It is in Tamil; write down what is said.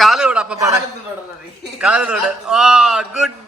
காலோட அப்பா பாடல காலோட ஆ குட்